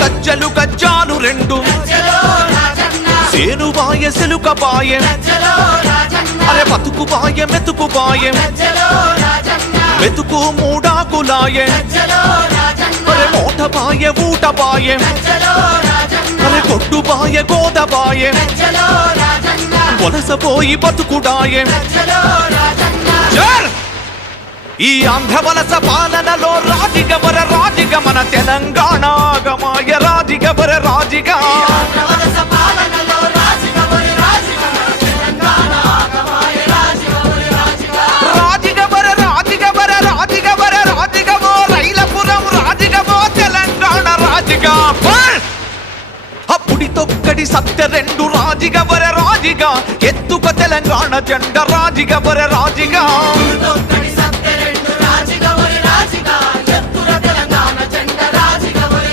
గజ్జలు గజ్జాలు రెండు సేను బాయ సెలుక బాయ అరే బతుకు బాయ మెతుకు బాయ మెతుకు మూడాకులాయ అరే మోట బాయ ఊట బాయ అరే కొట్టు బాయ గోద బాయ వలసపోయి బతుకుడాయ ఈ ఆంధ్ర వలస పాలనలో రాజిగవర రాజిగ మన తెలంగాణ గమాయ రాజిగవర రాజిగా రాజిగవర రాజిగవర రాజిగవర రాజిగవో రైలపురం రాజిగవో తెలంగాణ రాజిగా అప్పుడి తొక్కడి సత్య రెండు రాజిగవర రాజిగా ఎత్తుక తెలంగాణ జెండ రాజిగవర రాజిగా